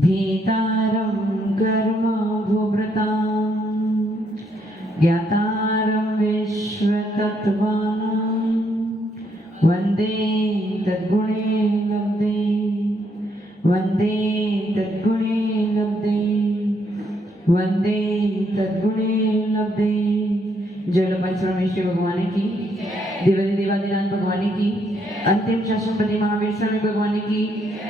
भीतारं कर्म भूभृतां ज्ञातारं विश्वतत्त्वानां वन्दे तद्गुणे लब्धे वन्दे तद्गुणे लब्धे वन्दे तद्गुणे लब्धे। जय पंचमेश्वर भगवान की, देवादि देवादिनाथ भगवान की, अंतिम शासनपति महावीर स्वामी भगवान की,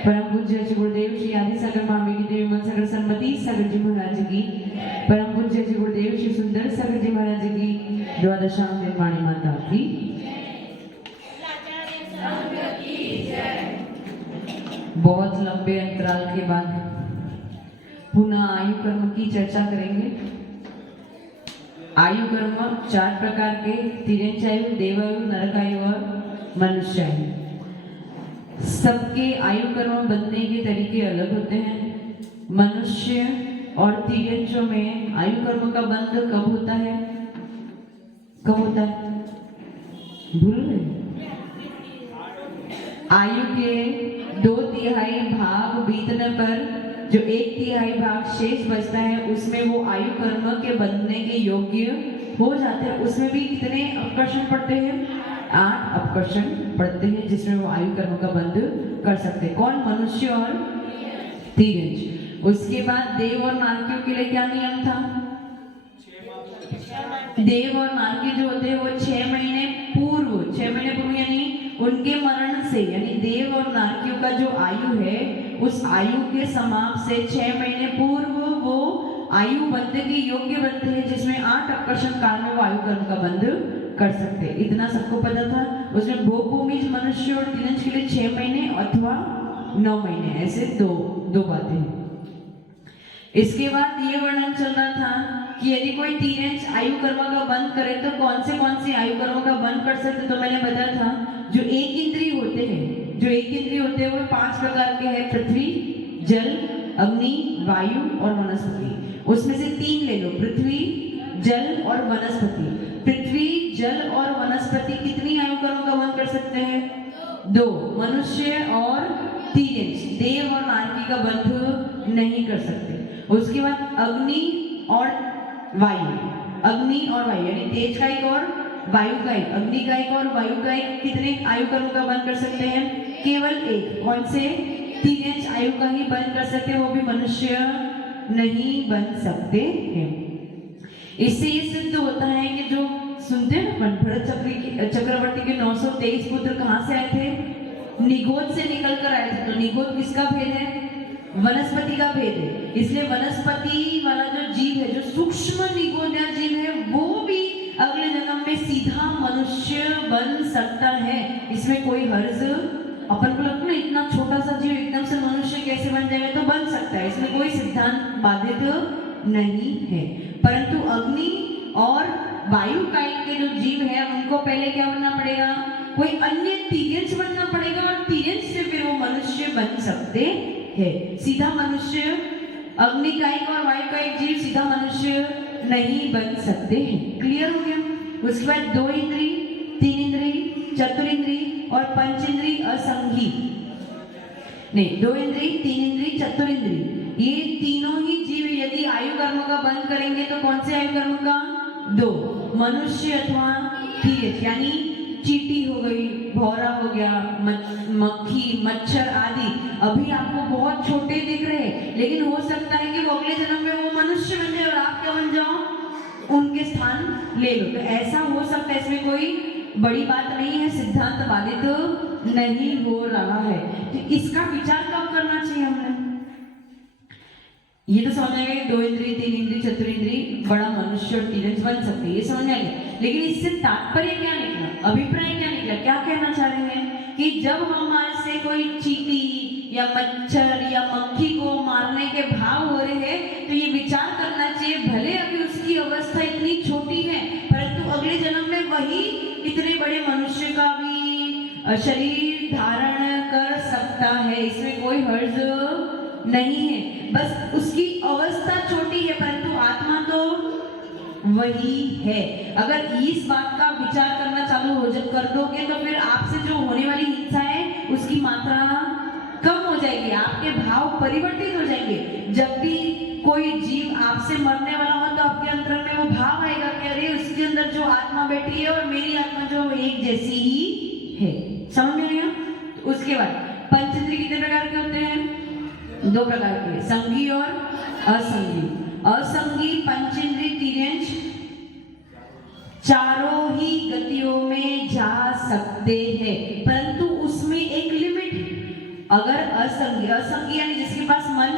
परम पूज्य श्री गुरुदेव श्री आदि सागर महावीर की देवी मन सागर सन्मति सागर जी महाराज की, परम पूज्य श्री गुरुदेव श्री सुंदर सागर जी महाराज की, द्वादशांग निर्वाणी माता की। बहुत लंबे अंतराल के बाद पुनः आयु कर्म की चर्चा करेंगे। आयु कर्म 4 प्रकार के, तिर्यंचायु, देवायु, नरकायु और मनुष्य आयु। सबके आयु कर्म बनने के तरीके अलग होते हैं। मनुष्य और तिर्यंचों में आयु कर्म का बंध कब होता है? कब होता है? भूल गए? आयु के 2/3 भाग बीतने पर जो 1/3 भाग शेष बचता है, उसमें वो आयु कर्म के बनने के योग्य हो जाते हैं। उसमें भी कितने अपकर्षण पड़ते हैं? 8 अपकर्षण पड़ते हैं, जिसमें वो आयु कर्म का बंध कर सकते हैं। कौन? मनुष्य और तिर्यंच। उसके बाद देव और नारकियों के लिए क्या नियम था? देव और नारकी जो होते हैं वो 6 महीने पूर्व यानी उनके मरण से, यानी देव और नारकियों का जो आयु है, उस आयु के समाप्ति से 6 महीने पूर्व वो आयु बनने के योग्य बनते हैं, जिसमें 8 अपकर्षण काल में वो आयु कर्म का बंध कर सकते हैं। इतना सबको पता था। उसमें भोगभूमिज मनुष्य और तिर्यंच के लिए 6 महीने अथवा 9 महीने, ऐसे दो बातें। इसके बाद ये वर्णन चल रहा था कि यदि कोई तिर्यंच आयु कर्म का बंद करे तो कौन से आयु कर्म का बंद कर सकते। तो मैंने बताया था जो एक इंद्रिय होते हैं वो 5 प्रकार के हैं: पृथ्वी, जल, अग्नि, वायु और वनस्पति। उसमें से 3 ले लो, पृथ्वी, जल और वनस्पति। पृथ्वी, जल और वनस्पति कितनी आयु कर्म का बंद कर सकते हैं? 2। मनुष्य और तिर्यंच, देव और नारकी का बंध नहीं कर सकते। उसके बाद अग्नि और वायु यानी तेज का एक और वायु का एक, अग्नि का एक और वायु का एक, कितने आयु कर्म का बंद कर सकते हैं? केवल एक। कौन से? तिर्यंच आयु का ही बंद कर सकते हैं, वो भी मनुष्य नहीं बन सकते हैं। इससे ये सिद्ध होता है कि जो सुनते हैं ना, भरत चक्रवर्ती के 923 पुत्र कहाँ से आए थे? निगोद से निकल कर आए थे। तो निगोद किसका भेद है? वनस्पति का भेद है। इसलिए वनस्पति वाला जो जीव है, जो सूक्ष्म निगोद्या जीव है, वो भी अगले जन्म में सीधा मनुष्य बन सकता है। इसमें कोई हर्ज अपन को लगता है इतना छोटा सा जीव एकदम से मनुष्य कैसे बन जाएगा? तो बन सकता है, इसमें कोई सिद्धांत बाधित नहीं है। परंतु अग्नि और वायु काइक के जो जीव है, उनको पहले क्या बनना पड़ेगा? कोई अन्य तिर्यंच बनना पड़ेगा, और तिर्यंच से फिर वो मनुष्य बन सकते हैं। सीधा मनुष्य, अग्नि काइक और वायु काइक जीव सीधा मनुष्य नहीं बन सकते हैं। क्लियर हो गया? उसके बाद 2 इंद्रिय, 3 इंद्रिय, चतुरिंद्रिय और पंचेंद्रिय असंगी। नहीं, 2 इंद्रिय, 3 इंद्रिय, चतुरिंद्रिय, ये तीनों ही जीव यदि आयु कर्म का बंद करेंगे तो कौन से आयु कर्म का? 2। मनुष्य अथवा तिर्यंच, यानी चींटी हो गई, भौरा हो गया, मक्खी, मच्छर आदि। अभी आपको बहुत छोटे दिख रहे हैं, लेकिन हो सकता है कि वो अगले जन्म में वो मनुष्य बन जाए और आप क्या बन जाओ? उनके स्थान ले लो। तो ऐसा हो सकता है, इसमें कोई बड़ी बात नहीं है, सिद्धांत बाधित नहीं हो रहा है। तो इसका विचार कब करना चाहिए हमने? ये तो समझ आएगा कि 2 इंद्रिय, 3 इंद्रिय, चतुरिंद्रिय बड़ा मनुष्य और तिर्यंच बन सकते हैं, ये समझ आएगा। लेकिन इससे तात्पर्य क्या निकला, अभिप्राय क्या निकला, क्या कहना चाह रहे हैं? कि जब हमारे से कोई चींटी या मच्छर या मक्खी को मारने के भाव हो रहे हैं, तो ये विचार करना चाहिए, भले अभी उसकी अवस्था इतनी छोटी है, परंतु अगले जन्म में वही इतने बड़े मनुष्य का भी शरीर धारण कर सकता है। इसमें कोई हर्ज नहीं है, बस उसकी अवस्था छोटी है, परंतु आत्मा तो वही है। अगर इस बात का विचार करना चालू कर दोगे तो फिर आपसे जो होने वाली हिंसा है उसकी मात्रा कम हो जाएगी, आपके भाव परिवर्तित हो जाएंगे। जब भी कोई जीव आपसे मरने वाला हो तो आपके अंतर में वो भाव आएगा कि अरे उसके अंदर जो आत्मा बैठी है और मेरी आत्मा जो एक जैसी ही है। समझ में आया? उसके बाद पंचेंद्रिय कितने प्रकार के होते हैं? 2 प्रकार के, संगी और असंगी। असंगी पंचेंद्रिय तिर्यंच चारों ही गतियों में जा सकते हैं, परंतु उसमें एक लिमिट है। अगर असंगी यानी जिसके पास मन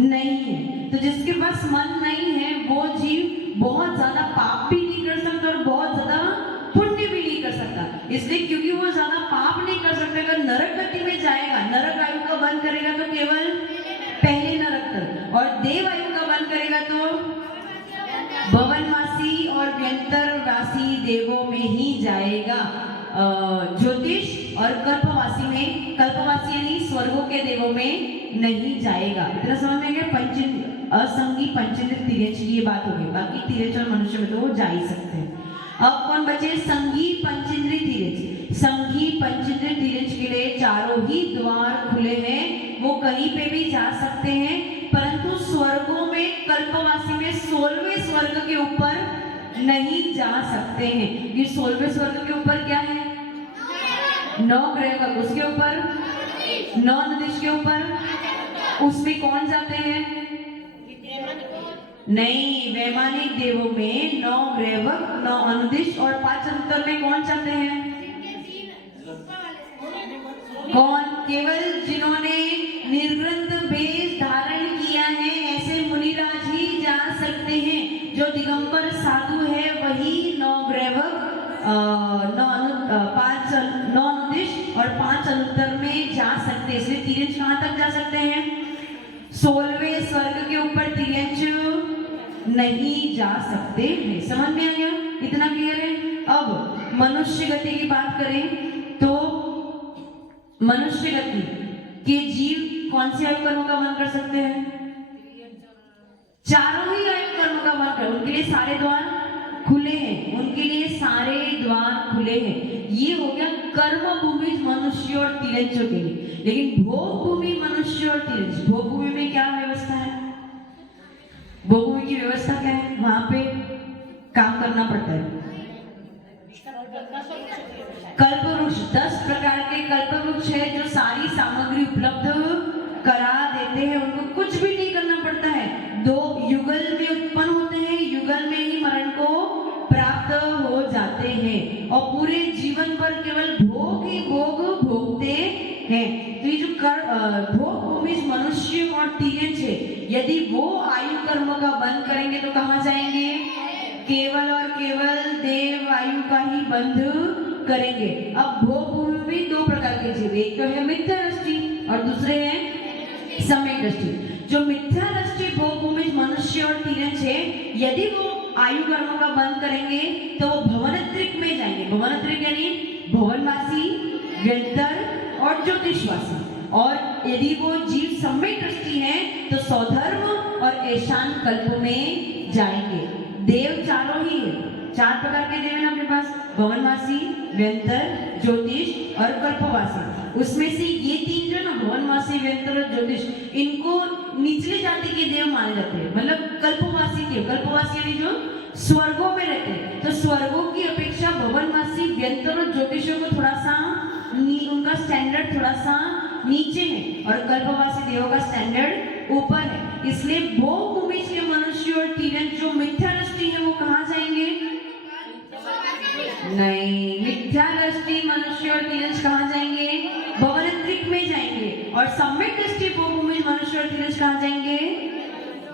नहीं है, तो जिसके पास मन नहीं है वो जीव बहुत ज्यादा पाप भी नहीं कर सकता और बहुत ज्यादा पुण्य भी नहीं कर सकता। इसलिए क्योंकि वो ज्यादा पाप नहीं कर सकता, अगर नरक गति में जाएगा, नरक आयु का बंद करेगा तो केवल पहले नरक तक, और देव आयु का बंद करेगा तो भवनवासी और व्यंतरवासी देवों में ही जाएगा। ज्योतिष और कल्पवासी में, कल्पवासी यानी स्वर्गों के देवों में नहीं जाएगा। इतना समझ में गया? असंगी पंचेंद्रिय तिर्यंच की ये बात होगी, बाकी तिर्यंच और मनुष्य में तो वो जा ही सकते हैं। अब कौन बचे? संगी पंचेंद्रिय तिर्यंच। संगी पंचेंद्रिय तिर्यंच के लिए चारों ही द्वार खुले हैं, वो कहीं पे भी जा सकते हैं, परंतु स्वर्गों में, कल्पवासी में 16वें स्वर्ग के ऊपर नहीं जा सकते हैं। ये 16वें स्वर्ग के ऊपर क्या है? 9 ग्रह, उसके ऊपर 9 नदिश के ऊपर, उसमें कौन जाते हैं? नहीं, वैमानिक देवों में 9 ग्रहवक, 9 अनुदिश और 5 अंतर में कौन जाते हैं? कौन? केवल जिन्होंने निर्ग्रंथ वेश धारण किया है ऐसे मुनिराज ही जा सकते हैं। जो दिगंबर साधु है वही 9 ग्रहवक, 9 अनुदिश और 5 अनुत्तर में जा सकते हैं। इसलिए तिर्यंच कहाँ तक जा सकते हैं? 16वें स्वर्ग के ऊपर तिर्यंच नहीं जा सकते हैं। समझ में आ गया? इतना क्लियर है? अब मनुष्य गति की बात करें तो मनुष्य गति के जीव कौन से आयु कर्म का मन कर सकते हैं? चारों ही आयु कर्म का मन कर, उनके लिए सारे द्वार खुले हैं, उनके लिए सारे द्वार खुले हैं। ये हो गया कर्म भूमि मनुष्य और तिर्यंचों के लिए। लेकिन भोग भूमि मनुष्य और तिर्यंच, भोग भूमि में क्या व्यवस्था है? भोग भूमि की व्यवस्था क्या है? वहां पे काम करना पड़ता है। कल्पवृक्ष, 10 प्रकार के कल्पवृक्ष है जो सारी सामग्री उपलब्ध करा देते हैं, उनको कुछ भी नहीं करना पड़ता है। 2 युगल में उत्पन्न होते हैं, युगल में ही मरण को प्राप्त हो जाते हैं और पूरे जीवन पर केवल भोग ही भोग भोगते हैं। तो ये जो भोग भूमि मनुष्य और तिर्यंच है, यदि वो आयु कर्म का बंद करेंगे तो कहाँ जाएंगे? केवल और केवल देव आयु का ही बंद करेंगे। अब भोग भूमि भी 2 प्रकार के जीव, एक तो है मिथ्या दृष्टि और दूसरे हैं सम्यक दृष्टि। जो मिथ्या दृष्टि भोग भूमि मनुष्य और तिर्यंच है, यदि वो आयु कर्मों का बंद करेंगे तो वो भवनत्रिक में जाएंगे। भवनत्रिक यानी भवनवासी, व्यंतर और ज्योतिषवासी। और यदि वो जीव सम्यक दृष्टि है तो सौधर्म और ऐशान कल्प में जाएंगे। देव चारों ही है, 4 प्रकार के देव है ना अपने पास, भवनवासी, व्यंतर, ज्योतिष और कल्पवासी। उसमें से ये 3 जो ना भवनवासी, व्यंतर और ज्योतिष, इनको निचले जाति के देव माने जाते हैं। मतलब कल्पवासी देव, कल्पवासी यानी जो स्वर्गों में रहते हैं, तो स्वर्गों की अपेक्षा भवनवासी, व्यंतर और ज्योतिषों को थोड़ा सा उनका स्टैंडर्ड थोड़ा सा नीचे है और कल्पवासी देवों का स्टैंडर्ड ऊपर है। इसलिए भोग भूमि के मनुष्य और तिर्यंच जो मिथ्या दृष्टि है वो कहाँ जाएंगे? नहीं, मिथ्या दृष्टि मनुष्य और तिर्यंच कहाँ जाएंगे? भवनत्रिक में जाएंगे। और सम्यक दृष्टि भोग भूमि मनुष्य और तिर्यंच कहाँ जाएंगे?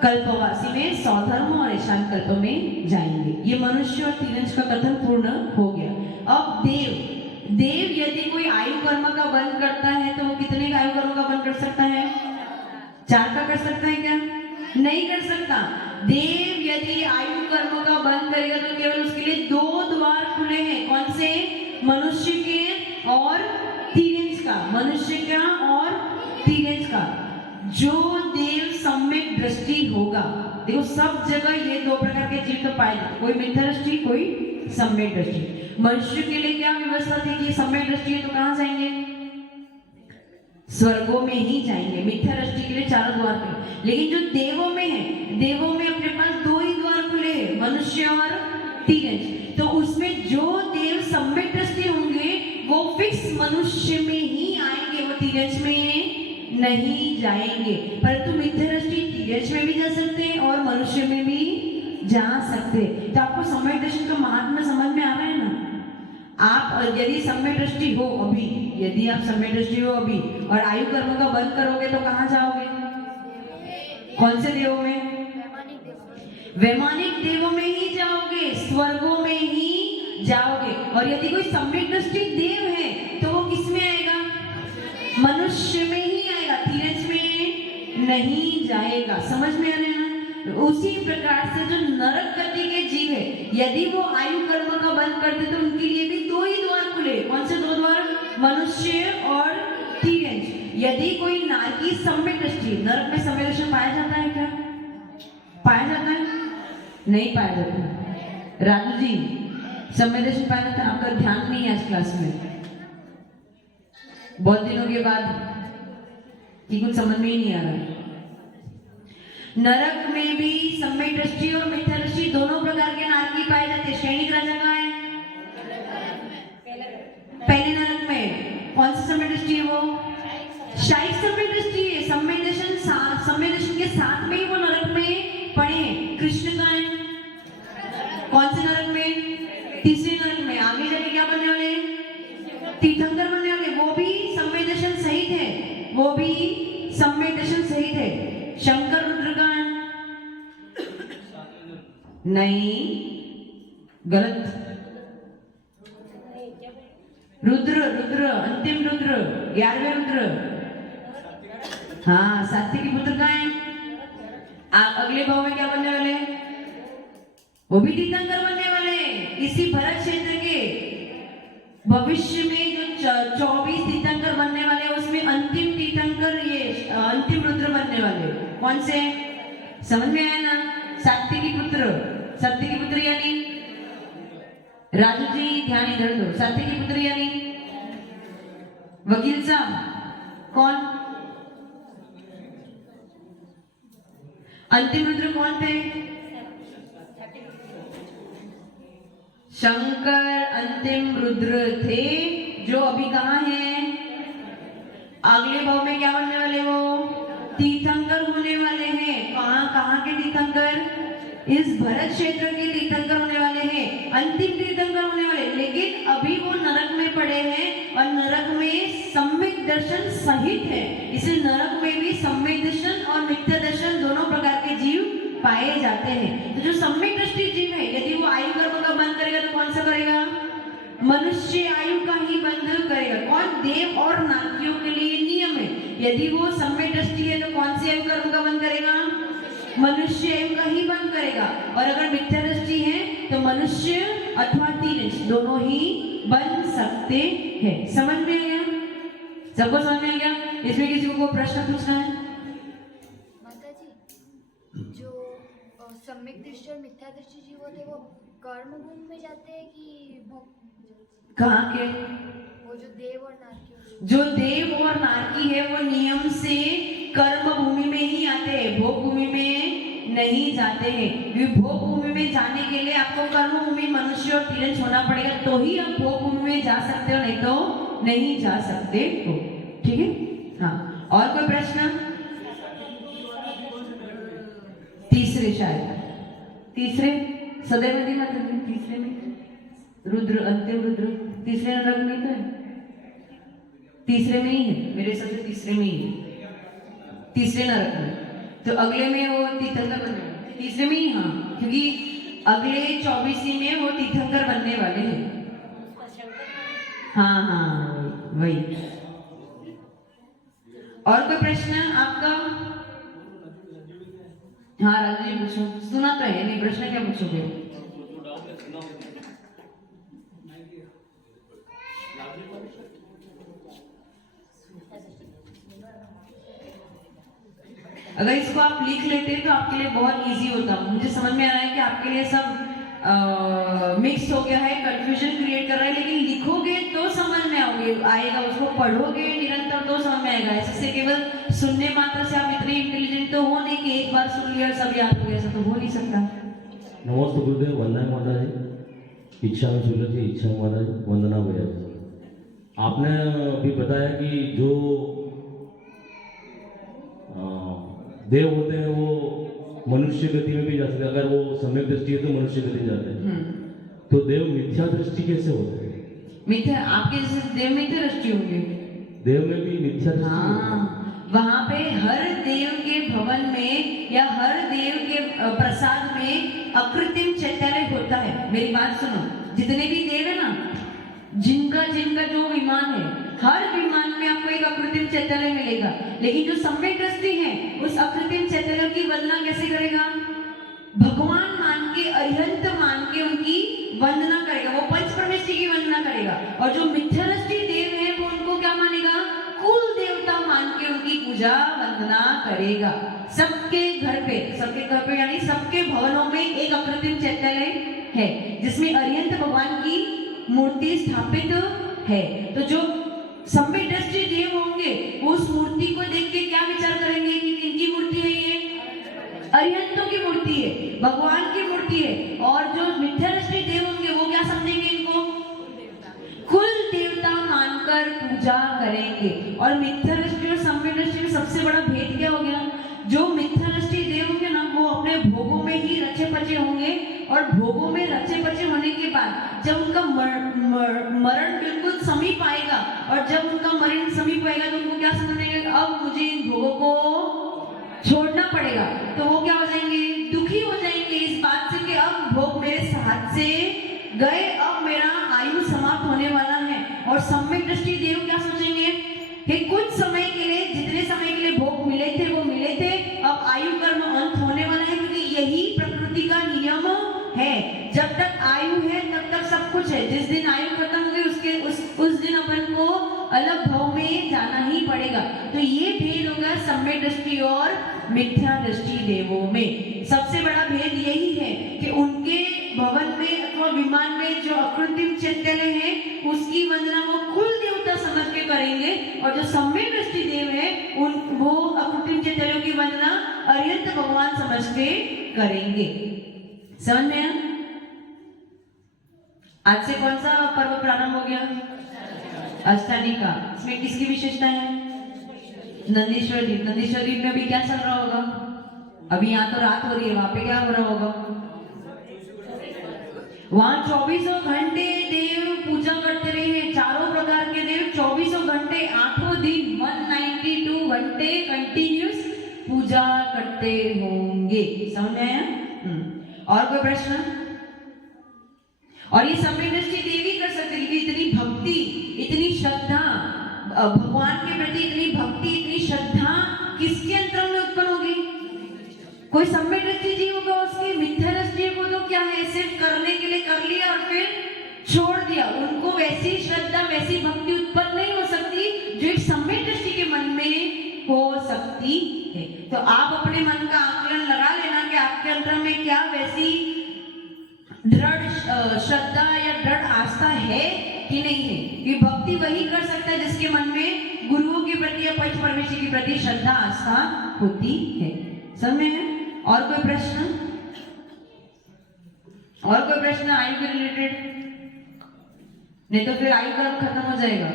कल्पवासी में, सौधर्म और ऐशान कल्प में जाएंगे। ये मनुष्य और तिर्यंच का कथन पूर्ण हो गया। अब देव, देव यदि कोई आयु कर्म का बंद करता है तो वो कितने का आयु कर्म का बंद कर सकता है? 4 का कर सकता है क्या? नहीं कर सकता। देव यदि आयु कर्म का बंद करेगा तो केवल उसके लिए 2 द्वार खुले हैं। कौन से? मनुष्य के और तिर्यंच का, मनुष्य का और तिर्यंच का। जो देव सम्यक दृष्टि होगा, देखो सब जगह ये 2 प्रकार के जीव तो पाए जाते, कोई मिथ्या दृष्टि, कोई सम्यक दृष्टि। मनुष्य के लिए क्या व्यवस्था थी कि सम्यक दृष्टि है तो कहाँ जाएंगे? स्वर्गों में ही जाएंगे। मिथ्या दृष्टि के लिए 4 द्वार खुले, लेकिन जो देवों में है, देवों में अपने पास 2 ही द्वार खुले हैं, मनुष्य और तीरंज। तो उसमें जो देव सम्यक दृष्टि होंगे वो फिक्स मनुष्य में ही आएंगे, वो तीरंज में नहीं जाएंगे। परंतु मिथ्या दृष्टि तीरंज में भी जा सकते हैं और मनुष्य में भी जा सकते हैं। तो आपको सम्यक दृष्टि का महात्मा समझ में आ रहा है ना? आप यदि सम्यक दृष्टि हो अभी, यदि आप सम्यक दृष्टि हो अभी और आयु कर्म का बंद करोगे तो कहाँ जाओगे? कौन से देवों में? वैमानिक देवों में ही जाओगे, स्वर्गों में ही जाओगे। और यदि कोई सम्यक दृष्टि देव है तो वो किस में आएगा? मनुष्य में ही आएगा, तीरथ में नहीं जाएगा। समझ में आ रहा है ना? उसी प्रकार से जो नरक गति के जीव है, यदि वो आयु कर्म का बंद करते तो उनके लिए भी 2 ही द्वार खुले। कौन से 2 द्वार? मनुष्य और तीरथ। यदि कोई नारकी सम्यक दृष्टि, नरक में सम्यक दृष्टि पाया जाता है क्या? पाया जाता है? नहीं पाया जाता। राजू जी, सम्यक दृष्टि पाया जाता है? आपका ध्यान नहीं है आज क्लास में, बहुत दिनों के बाद कि कुछ समझ में ही नहीं आ रहा। नरक में भी सम्यक दृष्टि और मिथ्या दृष्टि दोनों प्रकार के नारकी पाए जाते हैं। श्रेणी राजा कहाँ है? पहले नरक में। कौन सी सम्यक दृष्टि है वो? शाही सम्यक दृष्टि है। सम्यक दर्शन के साथ में ही वो नरक में पड़े। कृष्ण कहाँ है? कौन से नरक में? तीसरे नरक में। आगे जाके क्या बनने वाले? तीर्थंकर बनने वाले। वो भी सम्यक दर्शन सहित है, वो भी सम्यक दर्शन सहित है। शंकर रुद्र कहाँ है? नहीं, गलत। रुद्र, अंतिम रुद्र, 11वें रुद्र। हाँ, सात्विकी पुत्र कहाँ है? आप अगले भाव में क्या बनने वाले? वो भी तीर्थंकर बनने वाले। इसी भरत क्षेत्र के भविष्य में जो 24 तीर्थंकर बनने वाले, उसमें अंतिम तीर्थंकर ये अंतिम रुद्र बनने वाले। कौन से? समझ में आया ना? सात्विकी पुत्र। सात्विकी पुत्र यानी, राजू जी ध्यान इधर दो। सात्विकी पुत्र यानी वकील साहब। कौन? अंतिम रुद्र कौन थे? शंकर अंतिम रुद्र थे, जो अभी कहाँ हैं? अगले भाव में क्या बनने वाले? वो तीर्थंकर होने वाले हैं। कहाँ के तीर्थंकर? इस भरत क्षेत्र के तीर्थंकर होने वाले हैं, अंतिम तीर्थंकर होने वाले। लेकिन अभी वो नरक में पड़े हैं और नरक में सम्यक दर्शन सहित है। इसे नरक में भी सम्यक दर्शन और मिथ्या दर्शन दोनों प्रकार के जीव पाए जाते हैं। तो जो सम्यक दृष्टि जीव है, यदि वो आयु कर्म का बंद करेगा तो कौन सा करेगा? मनुष्य आयु का ही बंद करेगा। कौन? देव और नारकियों के लिए नियम है, यदि वो सम्यक दृष्टि है तो कौन सी आयु कर्म का बंद करेगा? मनुष्य आयु का ही बंद करेगा। और अगर मिथ्या दृष्टि है तो मनुष्य अथवा तीरथ दोनों ही बन सकते हैं। समझ में आ गया? सबको समझ में आ गया? इसमें किसी को प्रश्न पूछना है? माता जी, जो सम्यक दृष्टि और मिथ्या दृष्टि जीव होते हैं वो कर्म भूमि में जाते हैं कि कहाँ के? वो जो देव और नारकी, जो देव और नारकी है वो नियम से कर्म भूमि में ही आते हैं, भोग भूमि में नहीं जाते हैं। क्योंकि भोग भूमि में जाने के लिए आपको कर्म भूमि मनुष्य और तीरथ होना पड़ेगा, तो ही आप भोग भूमि में जा सकते हो, नहीं तो नहीं जा सकते हो। ठीक है? हाँ, और कोई प्रश्न? तीसरे, शायद तीसरे सदैव नदी माता, तीसरे में रुद्र, अंतिम रुद्र, तीसरे नरक में तो है, तीसरे में ही है मेरे हिसाब से, तीसरे में ही है, तीसरे नरक में। तो अगले में वो तीर्थंकर बनने, तीसरे में ही। हाँ, क्योंकि अगले 24 में वो तीर्थंकर बनने वाले हैं। हाँ, वही। और कोई प्रश्न आपका? हाँ राजू जी पूछो, सुना तो है नहीं, प्रश्न क्या पूछोगे? अगर इसको आप लिख लेते तो आपके लिए बहुत इजी होता। मुझे समझ में आ रहा है कि आपके लिए सब मिक्स हो गया है, कंफ्यूजन क्रिएट कर रहा है, लेकिन लिखोगे तो समझ में आएगा, उसको पढ़ोगे निरंतर तो समझ में आएगा। ऐसे केवल सुनने मात्र से आप इतने इंटेलिजेंट तो हो नहीं कि एक बार सुन लिया और सब याद हो गया, ऐसा तो हो नहीं सकता। नमस्ते गुरुदेव, वंदना माताजी। इच्छा में सूरज जी, इच्छा महाराज, वंदना भैया। आपने अभी बताया कि जो देव होते हैं वो मनुष्य गति में भी जा सकते हैं, अगर वो सम्यक दृष्टि है तो मनुष्य गति में जाते हैं। तो देव मिथ्या दृष्टि कैसे होते हैं? मिथ्या, आपके जैसे देव मिथ्या दृष्टि होंगे। देव में भी मिथ्या दृष्टि हाँ, वहां पे हर देव के भवन में या हर देव के प्रसाद में अकृत्रिम चैतन्य होता है। मेरी बात सुनो, जितने भी देव है ना, जिनका जिनका जो विमान है, हर विमान में आपको एक अकृत्रिम चैतन्य मिलेगा। लेकिन जो सम्यक दृष्टि है, उस अकृत्रिम चैतन्य की वंदना कैसे करेगा? भगवान मान के, अरिहंत मान के उनकी वंदना करेगा, वो पंच परमेश्वरी की वंदना करेगा। और जो मिथ्या दृष्टि देव है वो उनको क्या मानेगा? कुल देवता मान के उनकी पूजा वंदना करेगा। सबके घर पे यानी सबके भवनों में एक अकृत्रिम चैतन्य है जिसमें अरिहंत भगवान की मूर्ति स्थापित है। तो जो सम्यक दृष्टि देव होंगे उस मूर्ति को देख के क्या विचार करेंगे कि किनकी मूर्ति है? ये अरिहंतों की मूर्ति है, भगवान की मूर्ति है। और जो मिथ्या दृष्टि देव होंगे वो क्या समझेंगे? इनको कुल देवता मानकर पूजा करेंगे। और मिथ्या दृष्टि और सम्यक दृष्टि में सबसे बड़ा भेद क्या हो गया? जो मिथ्या दृष्टि देव होंगे ना, वो अपने भोगों में ही रचे पचे होंगे। और भोगों में रचे पचे होने के बाद जब उनका मरण बिल्कुल समीप आएगा, और जब उनका मरण समीप आएगा तो उनको क्या समझेंगे? अब मुझे इन भोगों को छोड़ना पड़ेगा। तो वो क्या हो जाएंगे? दुखी हो जाएंगे इस बात से कि अब भोग मेरे हाथ से गए, अब मेरा आयु समाप्त होने वाला है। और सम्यक दृष्टि देव क्या सोचेंगे कि कुछ समय के लिए, जितने समय के लिए भोग मिले थे वो मिले थे, अब आयु कर्म अंत होने वाला है, क्योंकि यही प्रकृति का नियम है। जब तक आयु है तब तक सब कुछ है। जिस दिन आयु खत्म हो गई उस दिन अपन को अलग भाव में जाना ही पड़ेगा। तो ये भेद होगा सम्यक दृष्टि और मिथ्या दृष्टि देवों में। सबसे बड़ा भेद यही है कि उनके भवन में अथवा विमान में जो अकृत्रिम चैतन्य है उसकी वंदना वो कुल देवता समझ के करेंगे। और जो सम्यक दृष्टि देव है वो अकृत्रिम चैतन्यों की वंदना अरिहंत भगवान समझ के करेंगे। समझ में आया? आज से कौन सा पर्व प्रारंभ हो गया? अष्टमी का। इसमें किसकी विशेषता है? नंदीश्वर द्वीप। नंदीश्वर द्वीप में अभी क्या चल रहा होगा? अभी यहाँ तो रात हो रही है, वहां पे क्या हो रहा होगा? वहां 24 घंटे देव पूजा करते रहे हैं। चारों प्रकार के देव 24 घंटे, 8 दिन 192 घंटे कंटिन्यूस पूजा करते होंगे। समझ में आया? और कोई प्रश्न? और ये सम्यक दृष्टि देवी कर सकते, क्योंकि इतनी भक्ति, इतनी श्रद्धा भगवान के प्रति, इतनी भक्ति, इतनी श्रद्धा किसके अंतरंग में उत्पन्न होगी? कोई सम्यक दृष्टि जी होगा, उसकी मिथ्या दृष्टि को तो क्या है, सिर्फ करने के लिए कर लिया और फिर छोड़ दिया। उनको वैसी श्रद्धा, वैसी भक्ति उत्पन्न नहीं हो सकती जो एक सम्यक दृष्टि के मन में हो सकती है। तो आप अपने मन का आकलन लगा लेना कि आपके अंतर में क्या वैसी दृढ़ श्रद्धा या दृढ़ आस्था है कि नहीं है। ये भक्ति वही कर सकता है जिसके मन में गुरुओं के प्रति या पंच परमेश्वर के प्रति श्रद्धा आस्था होती है। समझ में? और कोई प्रश्न? और कोई प्रश्न आयु के रिलेटेड? नहीं तो फिर आयु का खत्म हो जाएगा।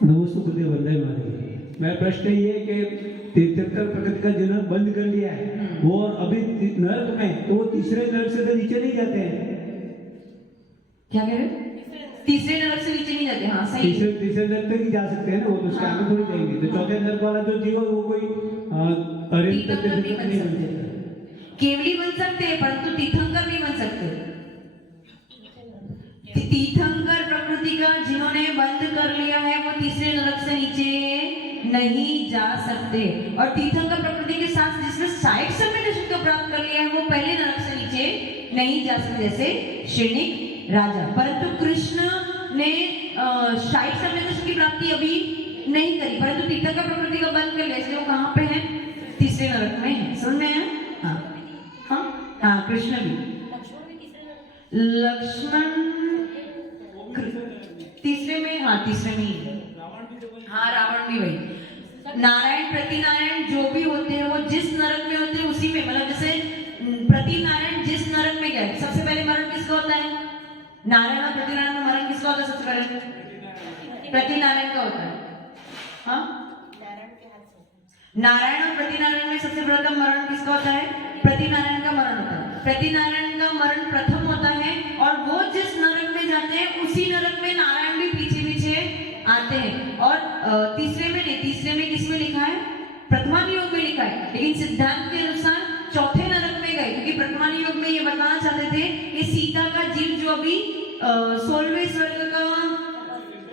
नमस्ते गुरुदेव, वंदे मातरम। मेरा प्रश्न ये है कि तीर्थंकर प्रकृति का जन्म बंद कर लिया है वो, और अभी नरक में, तो वो तीसरे नरक से तो नीचे नहीं जाते हैं। क्या कह रहे? तीसरे नरक से नीचे नहीं जाते? हाँ सही। तीसरे नरक तक ही जा सकते हैं ना वो, तो उसके आगे थोड़ी जाएंगे। तो चौथे नरक वाला जो जीव है वो कोई तीर्थंकर नहीं बन सकते। केवली बन सकते हैं परंतु तीर्थंकर नहीं बन सकते। तीर्थंकर प्रकृति का जिन्होंने बंद कर लिया है वो तीसरे नरक से नीचे नहीं जा सकते। और तीर्थंकर प्रकृति के साथ जिसने साइड सम्यक दृष्टि को प्राप्त कर लिया है वो पहले नरक से नीचे नहीं जा सकते, जैसे श्रेणिक राजा। परंतु कृष्ण ने साइड सम्यक दृष्टि की प्राप्ति अभी नहीं करी, परंतु तीर्थंकर प्रकृति का बंद कर लिया, इसलिए वो कहाँ पे है? तीसरे नरक में है। सुन में है? हाँ, कृष्ण भी। लक्ष्मण तीसरे में, हाँ तीसरे में ही है। हाँ, रावण भी वही। नारायण प्रतिनारायण जो भी होते हैं वो जिस नरक में होते हैं उसी में, मतलब जैसे प्रतिनारायण जिस नरक में गए, सबसे पहले मरण किसका होता है? नारायण और प्रतिनारायण में मरण किसका होता है? सबसे पहले प्रतिनारायण का होता है। हाँ, नारायण और प्रतिनारायण में सबसे बड़ा मरण किसका होता है? प्रतिनारायण का मरण होता है। प्रतिनारायण का मरण प्रथम होता है और वो जिस नरक में जाते हैं उसी नरक में नारायण भी पीछे पीछे आते हैं। और तीसरे में नहीं, तीसरे में किसमें लिखा है? प्रथमान योग में लिखा है, लेकिन सिद्धांत के अनुसार चौथे नरक में गए, क्योंकि प्रथमान योग में ये बताना चाहते थे कि सीता का जीव जो अभी 16वें स्वर्ग का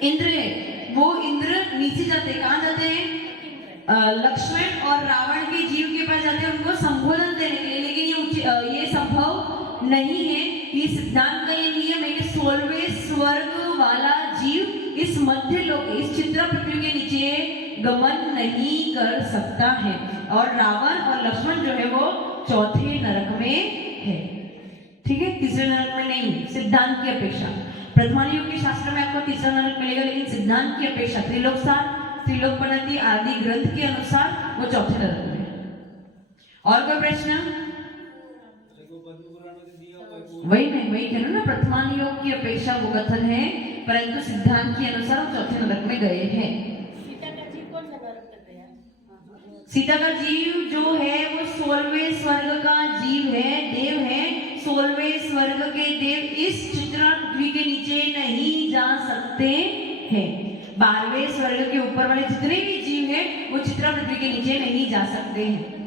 इंद्र है, वो इंद्र नीचे जाते, कहाँ जाते हैं? लक्ष्मण और रावण के जीव के पास जाते हैं उनको संबोधन देने के लिए, लेकिन ये संभव नहीं है। ये सिद्धांत का ये नियम है कि 16वें स्वर्ग वाला जीव इस मध्य लोक, इस चित्रा पृथ्वी के नीचे गमन नहीं कर सकता है, और रावण और लक्ष्मण जो है वो चौथे नरक में है। ठीक है, तीसरे नरक में नहीं, सिद्धांत की अपेक्षा। प्रथमान योग के शास्त्र में आपको तीसरा नरक मिलेगा, लेकिन सिद्धांत की अपेक्षा त्रिलोकपनति आदि ग्रंथ के अनुसार वो चौथे नरक में है। और कोई प्रश्न? वही मैं वही कह रहा हूं ना, प्रथमान योग की अपेक्षा वो कथन है, परंतु सिद्धांत के अनुसार वो चौथे नरक में गए हैं। सीता का जीव जो है वो 16वें स्वर्ग का जीव है, देव है। 16वें स्वर्ग के देव इस चित्रा पृथ्वी के नीचे नहीं जा सकते हैं। 12वें स्वर्ग के ऊपर वाले जितने भी जीव हैं वो चित्रा पृथ्वी के नीचे नहीं जा सकते हैं।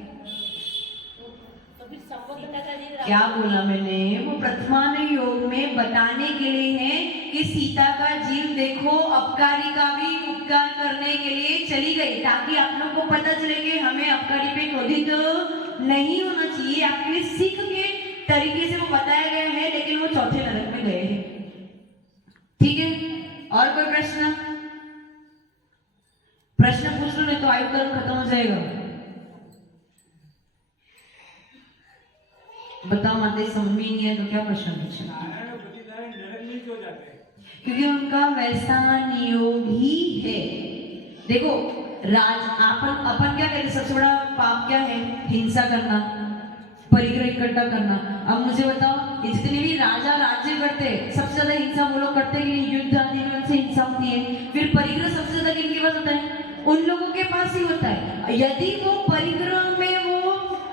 क्या बोला मैंने? वो प्रथमान योग में बताने के लिए है कि सीता का जीव देखो अपकारी का भी उपकार करने के लिए चली गई, ताकि आप लोग को पता चले कि हमें अपकारी पे क्रोधित नहीं होना चाहिए। आपके लिए सीख के तरीके से वो बताया गया है, लेकिन वो चौथे नरक में गए हैं। ठीक है, और कोई प्रश्न? प्रश्न पूछ लो, नहीं तो आयु कर्म खत्म हो जाएगा। बताओ माता, समझ में नहीं है तो क्या प्रश्न पूछे? क्योंकि उनका वैसा नियोग ही है। देखो अपन क्या कहते, सबसे बड़ा पाप क्या है? हिंसा करना, परिग्रह इकट्ठा करना। अब मुझे बताओ, ये जितने भी राजा राज्य करते हैं, सबसे ज्यादा हिंसा वो लोग करते हैं कि युद्ध आदि में उनसे हिंसा होती है। फिर परिग्रह सबसे ज्यादा किनके पास होता है? उन लोगों के पास ही होता है। यदि वो परिग्रह में वो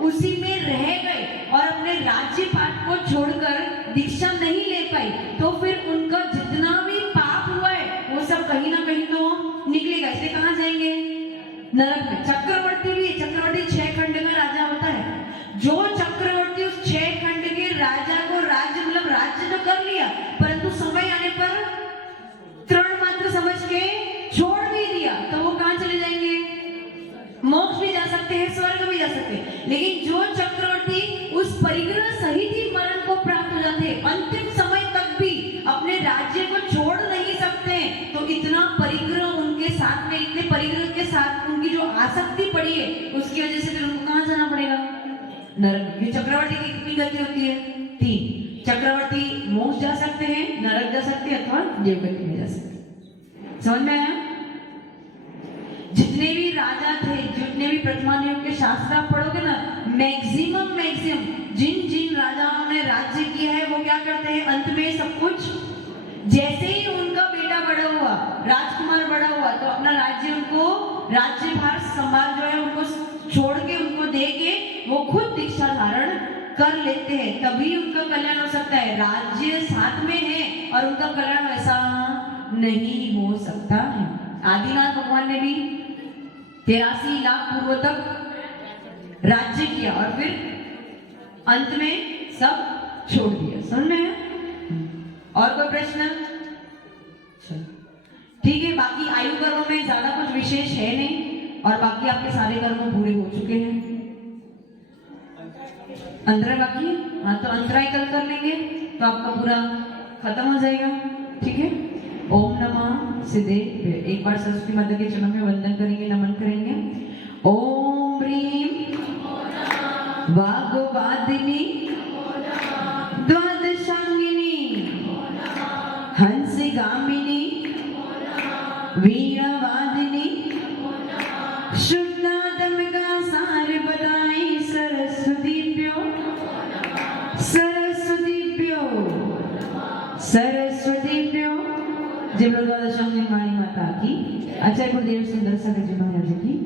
उसी में रह गए और अपने राज्य पाठ को छोड़कर दीक्षा नहीं ले पाई, तो फिर उनका जितना भी पाप हुआ है वो सब कहीं ना कहीं तो निकलेगा। इसलिए कहाँ जाएंगे? नरक में। चक्रवर्ती भी, चक्रवर्ती 6 खंड का राजा होता है। जो चक्रवर्ती उस 6 खंड के राजा को राज्य, मतलब राज्य तो कर लिया, परंतु समय आने पर तृण मात्र समझ के छोड़ भी दिया, तो वो कहाँ चले जाएंगे? मोक्ष भी जा सकते हैं, स्वर्ग भी जा सकते हैं। लेकिन जो चक्रवर्ती उस परिग्रह सहित ही मरण को प्राप्त हो जाते हैं, अंतिम समय तक भी अपने राज्य को छोड़ नहीं सकते, तो इतना परिग्रह उनके साथ में, इतने परिग्रह के साथ उनकी जो आसक्ति पड़ी है, उसकी वजह से फिर उनको कहाँ जाना पड़ेगा? नरक। ये चक्रवर्ती की कितनी गति होती है? 3। चक्रवर्ती मोक्ष जा सकते हैं, नरक जा सकते हैं, अथवा देवगति में जा सकते हैं। समझ में आया? जितने भी राजा थे, जितने भी प्रथमान योग के शास्त्र आप पढ़ोगे ना, मैक्सिमम जिन जिन राजाओं ने राज्य किया है वो क्या करते हैं? अंत में सब कुछ, जैसे ही उनका बेटा बड़ा हुआ, राजकुमार बड़ा हुआ, तो अपना राज्य, उनको राज्यभार संभाल जो है उनको छोड़ के, उनको दे के वो खुद दीक्षा धारण कर लेते हैं। तभी उनका कल्याण हो सकता है। राज्य साथ में है और उनका कल्याण ऐसा नहीं हो सकता है। आदिनाथ भगवान ने भी 83 लाख पूर्व तक राज्य किया और फिर अंत में सब छोड़ दिया। समझ में आया? और कोई प्रश्न? ठीक है, बाकी आयु कर्मों में ज्यादा कुछ विशेष है नहीं, और बाकी आपके सारे कर्म पूरे हो चुके हैं। अंतराय बाकी है? हाँ, तो अंतराय कल कर लेंगे तो आपका पूरा खत्म हो जाएगा। ठीक है, ओम नमः सिद्धेभ्य। एक बार सरस्वती माता के चरणों में वंदन करेंगे, नमन करेंगे। ओम ह्रीं वाग्वादिनी द्वादशांगिनी हंसगामिनी शुद्धात्म का सार बताए सरस्वती प्यो सरस्वती प्यो सरस्वती प्यो। जय प्रद्वादशांग निर्माणी माता की। आचार्य गुरुदेव सुंदर सागर जी महाराज की।